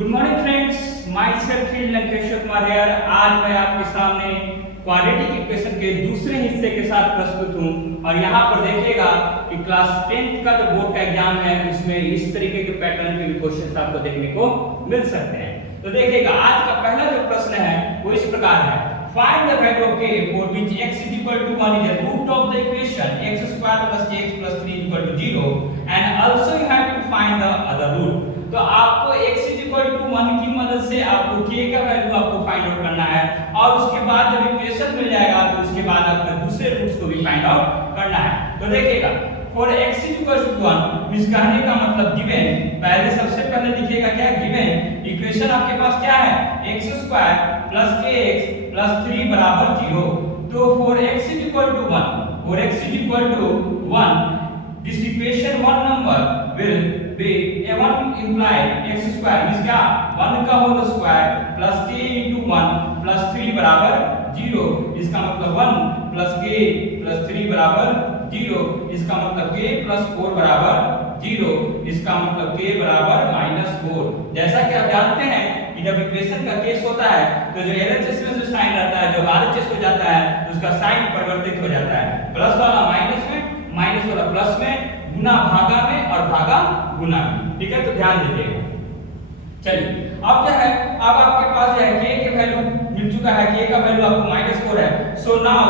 Good morning friends, my self Lankeshwar Kumar यार। आज मैं आपके सामने क्वाड्रेटिक इक्वेशन के दूसरे हिस्से के साथ प्रस्तुत हूं और यहाँ पर देखिएगा कि क्लास 10th का जो बोर्ड का एग्जाम है उसमें इस तरीके के पैटर्न के भी क्वेश्चंस आपको देखने को मिल सकते हैं। तो देखिएगा आज का पहला जो प्रश्न है वो इस प्रकार है, find the value of k for which x is equal to 1 is the root of the equation x square plus x plus 3 is equal to 0 and also you have to find the other root। तो आपको x is equal to 1 की मदद से आपको k का value आपको find out करना है और उसके बाद जब इक्वेशन मिल जाएगा तो उसके बाद आपको दूसरे रूट्स को भी फाइंड आउट करना है। तो देखिएगा for x is equal to 1 means कहने का मतलब गिवन, पहले सबसे पहले लिखिएगा क्या गिवन इक्वेशन आपके पास क्या है x square plus kx plus 3 बराबर 0। तो for x is equal to 1 this equation one number will be a1 implied x square means क्या 1 का whole square plus k into 1 plus 3 बराबर 0। इसका मतलब 1 प्लस k प्लस 3 बराबर 0। इसका मतलब k प्लस 4 बराबर 0। इसका मतलब k बराबर -4। जैसा कि आप जानते हैं कि जब इक्वेशन का केस होता है तो जो LHS में जो साइन रहता है जब RHS हो जाता है तो उसका साइन परिवर्तित हो जाता है, प्लस वाला माइनस में, माइनस वाला प्लस में, गुना भागा में और भागा गुना में। ठीक है, तो ध्यान दीजिएगा। चलिए अब क्या है, अब आपके पास जो है k के वैल्यू मिल चुका है, k का वैल्यू आपको -4 है। So now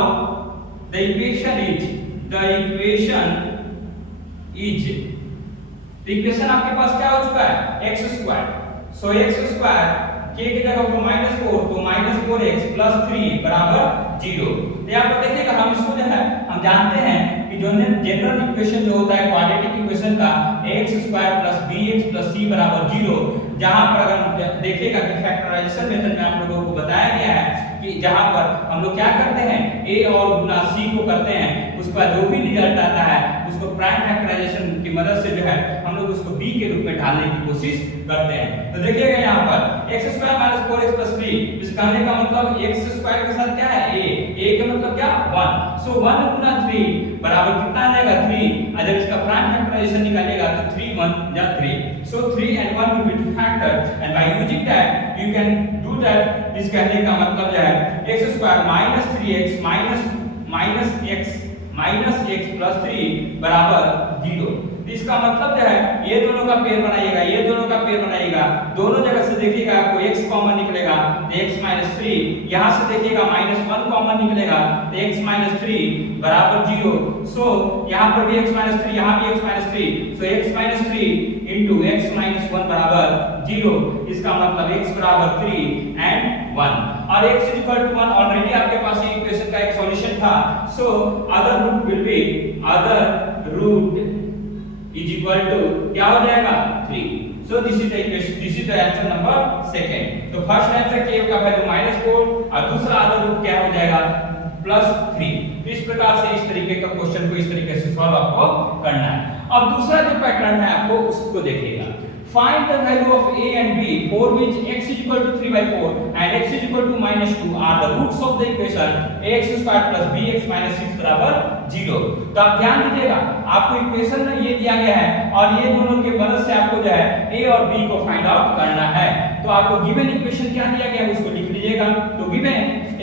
the equation equation आपके पास क्या हो चुका है x स्क्वायर। सो x स्क्वायर k की जगह पर -4 तो -4x प्लस 3 बराबर 0। तो यहाँ पर देखिएगा हम इसको जो है हम जानते हैं कि जो जनरल इक्वेशन जो होता है क्वाड्रेटिक इक्वेशन का ax square plus bx plus c बराबर 0, जहां पर अगर हम देखिएगा कि फैक्टराइजेशन मेथड में आप लोगों को बताया गया है कि जहां पर हम लोग क्या करते हैं a और गुना c को करते हैं, उसका जो भी रिजल्ट आता है उसको प्राइम फैक्टराइजेशन की मदद से जो है हम लोग उसको b के रूप में ढालने की कोशिश करते हैं। तो देखिएगा यहाँ पर x स्क्वायर 4x प्लस 3 इस कहने का मतलब x स्क्वायर के साथ क्या है a का मतलब क्या 1। सो 1 गुना 3 बराबर कितना आ जाएगा 3 और जब इसका प्राइम फैक्टराइजेशन निकालेगा तो 3 1 या 3। सो 3 and 1 will be two factors and by using that you can do that। इस कहने का मतलब जो है x square minus 3x minus x plus 3 बराबर 0। इसका मतलब जो है ये दोनों का पेयर बनाइएगा, ये दोनों का पेयर बनाइएगा, दोनों जगह से देखिएगा आपको x कॉमन निकलेगा तो x माइनस 3, यहाँ से देखिएगा -1 कॉमन निकलेगा तो x माइनस 3 बराबर 0। सो यहाँ पर भी x माइनस 3, यहाँ भी x माइनस 3, सो x minus 3 into x minus 1 बराबर 0। इसका मतलब x बराबर 3 and 1 और x is equal to 1 already आपके पास ये इक्वेशन का एक सॉल्यूशन था। So other root will be other root is equal to क्या हो जाएगा 3। so this is the equation, this is the answer number second। तो फर्स्ट आंसर k का वैल्यू -4 और दूसरा अदर रूट क्या हो जाएगा +3। तो इस प्रकार से इस तरीके का क्वेश्चन को इस तरीके से सॉल्व आपको करना है। अब दूसरा जो पैटर्न है आपको उसको देखिएगा, find the value of a and b for which x is equal to 3/4 and x is equal to -2 are the roots of the equation ax square plus bx minus 6 बराबर 0। तो आप ध्यान दीजिएगा आपको इक्वेशन में ये दिया गया है और ये दोनों के मदद से आपको जो है a और b को फाइंड आउट करना है। तो आपको गिवन इक्वेशन क्या दिया गया है उसको लिख लीजिएगा। तो given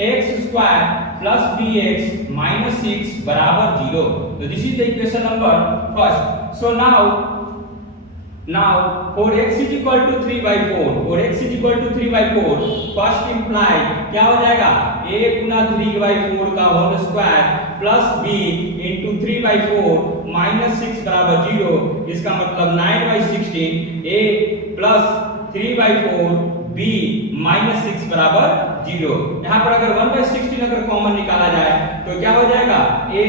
ax square plus bx minus 6 बराबर 0। तो this is the equation number first. So now for x is equal to 3/4 first imply क्या हो जाएगा a गुना 3/4 का whole square plus b into 3/4 minus 6 बराबर 0। इसका मतलब 9/16 a प्लस 3/4 b minus 6 बराबर 0। यहाँ पर अगर 1/16 अगर कॉमन निकाला जाए तो क्या हो जाएगा a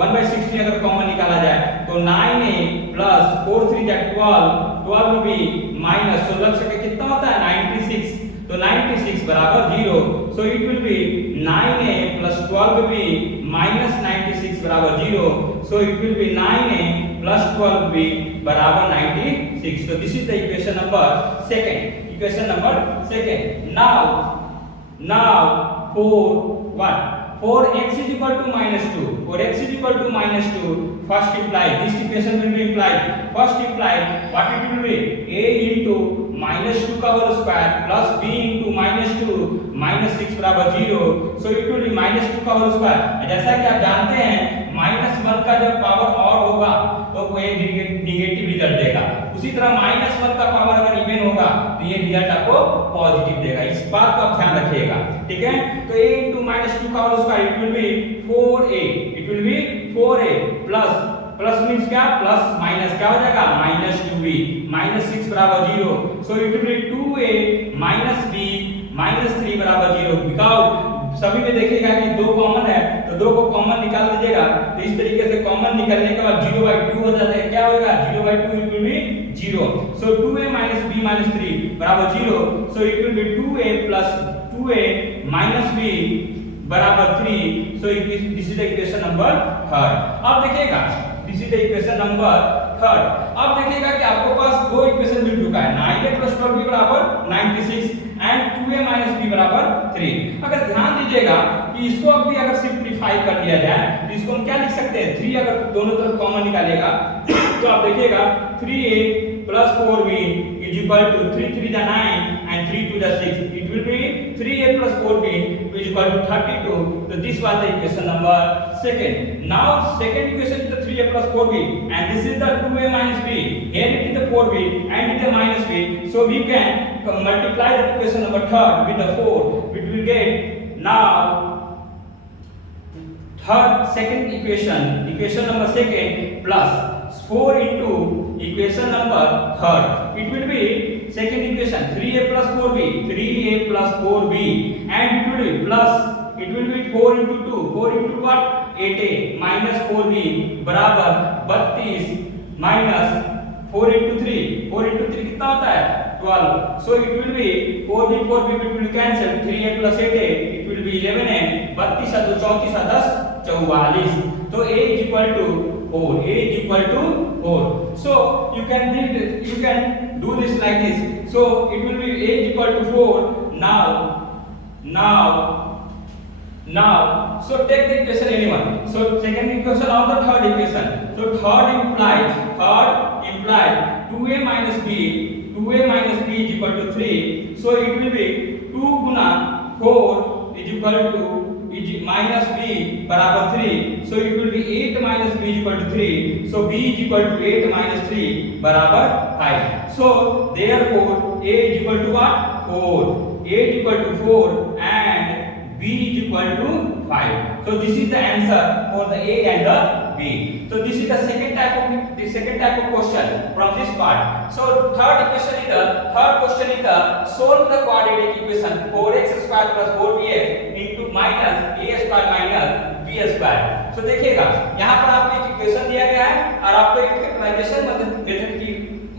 1/16 अगर कॉमन निकाला जाए तो 9a प्लस 4 3 12 भी माइनस 16 से कितना होता है 96। तो 96 बराबर 0। So it will B 9a plus 12 भी माइनस 96 बराबर 0। So it will B 9a plus 12 भी बराबर 96। तो this is the equation number second, equation number second. Now for what for x is equal to -2, for x is equal to -2, first imply this equation will be implied. First imply what it will be, a into -2 का whole square plus b into -2 -6 बराबर 0. so it will be -2 का whole square. जैसा कि आप जानते हैं -1 का जब पावर ऑड होगा तो कोई नेगेटिव रिजल्ट देगा, उसी तरह -1 का पावर अगर इवन होगा तो ये रिजल्ट आपको पॉजिटिव देगा, इस बात का आप ध्यान रखिएगा, ठीक है। तो a into -2 का whole square it will be 4a, it will be 4a plus means क्या, प्लस माइनस क्या हो जाएगा, -2b -6 बराबर 0. So it will be 2a b -3 बराबर 0. बिकॉज़ सभी में देखिएगा कि 2 कॉमन है तो 2 को कॉमन निकाल दीजिएगा, तो इस तरीके से कॉमन निकालने के बाद 0/2 हो जाता है, क्या होगा 0/2 it will B 0. So 2a b -3 बराबर 0. So it will be 2a b बराबर 3. So this is the equation number 3. अब देखिएगा this is the equation number 3. अब देखिएगा कि आपको पास दो इक्वेशन मिल चुका है, 9a + 12b बराबर 96 एंड 2a b बराबर 3. अगर ध्यान दीजिएगा कि इसको अभी अगर सिंपलीफाई कर दिया जाए तो इसको हम क्या लिख सकते हैं, 3 अगर दोनों तरफ कॉमन निकालेगा तो आप देखिएगा 3a + 4b is equal to 3 3 is 9 and 3 2 is 6. It will be 3a + 4b is equal to 32. So this was the equation number 2. Now second equation is the 3a + 4b and this is the 2a - b. Here it is the 4b and it is the -b. So we can multiply the equation number 3 with the 4. We will get now second equation number 2 plus 4 into equation number 3. It will be second equation 3a + 4b and it will be plus, it will be 4 into 2, 4 into what, 8a minus 4b बराबर 32 minus 4 into 3 कितना होता है 12. so it will be 4b it will cancel, 3a + 8a it will be 11a, 32 और 34 और 10 44. तो a is equal to 4. So you can do this like this. So it will be a is equal to 4. Now so take the equation anyone. So second equation or the third equation. So third implies 2a - b is equal to 3. So it will be 2 Guna 4 is equal to -b बराबर 3. So it will be 8 - b is equal to 3. So b is equal to 8 - 3 बराबर 5. So therefore a is equal to what, 4. a is equal to 4 and b is equal to 5. So this is the answer for the a and the b. So this is the second type of question from this part. So third question is the solve the quadratic equation 4x² + 4bx into -a² - b². So देखिएगा यहाँ पर आपको एक equation दिया गया है और आपको एक फैक्टराइजेशन मेथड की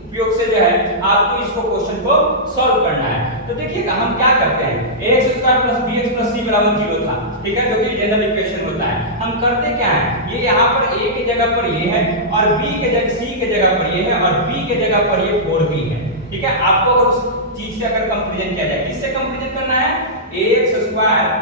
उपयोग से जो है आपको इसको क्वेश्चन को सॉल्व करना है। तो देखिएगा हम क्या करते हैं, ax² + bx + c बराबर 0 था, ठीक है, जो कि जनरल इक्वेशन होता है। हम करते क्या है, ये यहाँ पर a की जगह पर ये है और b के जगह c के जगह पर ये है और b के जगह पर ये 4b है, ठीक है। आपको अगर उस चीज से अगर कंपैरिजन किया जाए, किससे कंपैरिजन करना है, ax²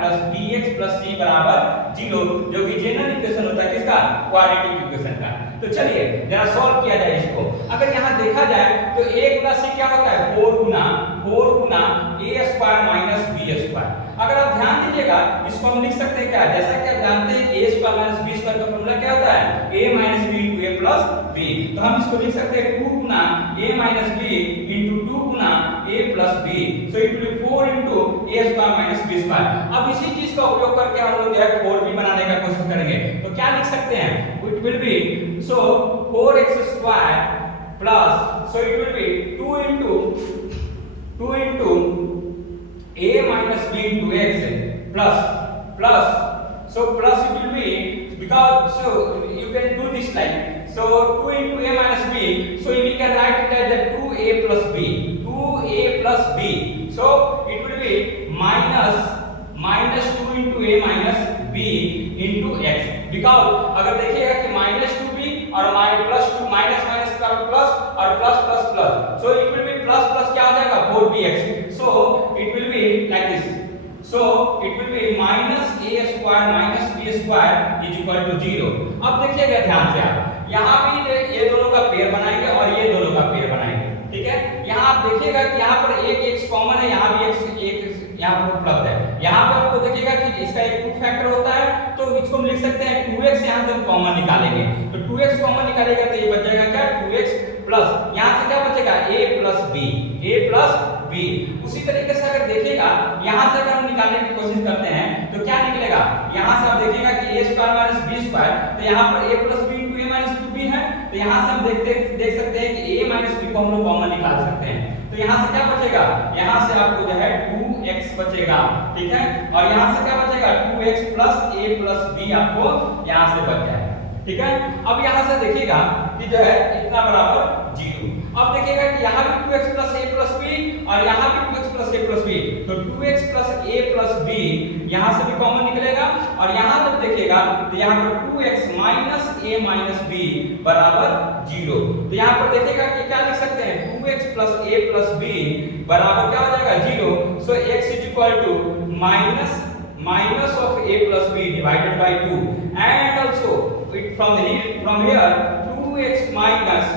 + bx + c बराबर 0, जो कि जनरल इक्वेशन होता है किसका, क्वाड्रेटिक इक्वेशन का। तो चलिए जरा सॉल्व किया जाए इसको। अगर यहाँ देखा जाए तो a गुना c क्या होता है, 4 गुना a² - b²। अगर आप ध्यान दीजिएगा इसको हम लिख सकते हैं क्या, जैसा कि आप जानते हैं a² - b² का फॉर्मूला क्या होता है, a - b * a + b। तो हम इसको लिख सकते हैं 2 गुना a - b into 2 Guna a + b। So it will B 4 into a² - b²। अब इसी चीज का उपयोग करके हम लोग जो है 4b बनाने का कोशिश करेंगे। तो क्या लिख सकते हैं, it will B so 4x² plus, so it will be 2 into a minus b into x plus, so plus it will be, because so you can do this like, so 2 into a minus b, so we can write it as the 2a plus b, so it will be minus 2 into a minus b into x, because अगर देखिएगा कि -2b और +2 minus का plus और plus, so it will be plus क्या हो जाएगा 4bx, so it will be like this, so So it will be minus a square minus b square is equal to 0. अब देखिएगा ध्यान से आप, यहाँ भी ये दोनों का पेयर बनाएंगे और ये दोनों का पेयर बनाएंगे, ठीक है। यहाँ आप देखिएगा कि यहाँ पर एक x कॉमन है, यहाँ भी एक यहाँ पर उपलब्ध है। यहाँ पे आपको देखिएगा कि इसका एक 2 फैक्टर होता है, तो इसको हम लिख सकते हैं 2x, यहाँ से हम कॉमन निकालेंगे, तो 2x कॉमन निकालेगा तो ये बच जाएगा क्या 2x प्लस यहाँ से क्या बचेगा a प्लस b। उसी तरीके से अगर देखिएगा यहाँ से अगर हम निकालने की कोशिश करते हैं तो क्या निकलेगा, यहाँ से आप देखिएगा कि a square minus b square, तो यहाँ पर a plus b into a minus 2b है, तो यहाँ से हम देख सकते हैं कि a माइनस b को हम लोग कॉमन निकाल सकते हैं। तो यहाँ से क्या बचेगा, यहाँ से आपको जो है 2x बचेगा, ठीक है, और यहाँ से क्या बचेगा 2x plus a plus b आपको यहाँ से बच जाएगा, ठीक है। अब यहाँ से देखिएगा कि जो है इतना बराबर 0। अब देखिएगा कि यहाँ भी 2x plus a plus b और यहाँ भी 2x plus a plus b, तो 2x plus a plus b यहाँ से भी कॉमन निकलेगा, और यहाँ जब देखिएगा तो यहाँ पर 2x minus a minus b बराबर 0। तो यहाँ पर देखिएगा कि क्या लिख सकते हैं 2x plus a plus b बराबर क्या हो जाएगा 0। So x is equal to minus of a plus b divided by 2, and also from here 2x minus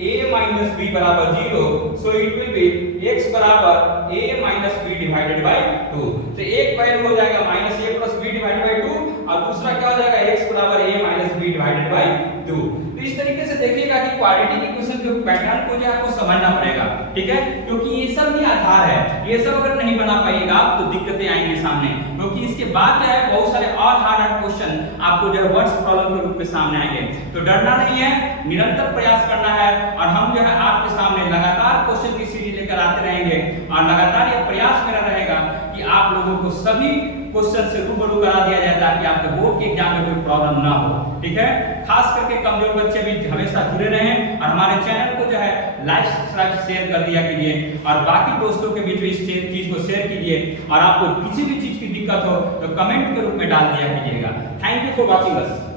a minus b बराबर 0, so it will be x बराबर a minus b divided by 2। तो एक value हो जाएगा minus a plus b divided by 2 और दूसरा क्या हो जाएगा x बराबर a minus b divided by 2। तो इस तरीके से देखिएगा कि क्वाड्रेटिक इक्वेशन के पैटर्न को जो आपको समझना पड़ेगा, ठीक है, क्योंकि ये सब भी आधार है, ये सब अगर नहीं बना पाइएगा आप तो दिक्कतें आएंगी सामने, क्योंकि इसके बाद जो है बहुत सारे और हार्ड क्वेश्चन आपको जो है वर्ड्स प्रॉब्लम के रूप में सामने आएंगे। तो डरना नहीं है, निरंतर प्रयास करना है, और हम जो है आपके सामने लगातार क्वेश्चन की सीरीज लेकर आते रहेंगे, और लगातार ये प्रयास मेरा रहेगा कि आप लोगों को सभी क्वेश्चन से रूबरू करा दिया जाए ताकि आपके बोर्ड के एग्जाम में कोई प्रॉब्लम ना हो, ठीक है। खास करके कमजोर बच्चे भी हमेशा जुड़े रहें और हमारे चैनल को जो है लाइक सब्सक्राइब शेयर कर दिया कीजिए, और बाकी दोस्तों के बीच में इस चीज को शेयर कीजिए, और आपको किसी भी चीज की दिक्कत हो तो कमेंट के रूप में डाल दिया कीजिएगा। Thank you for watching us.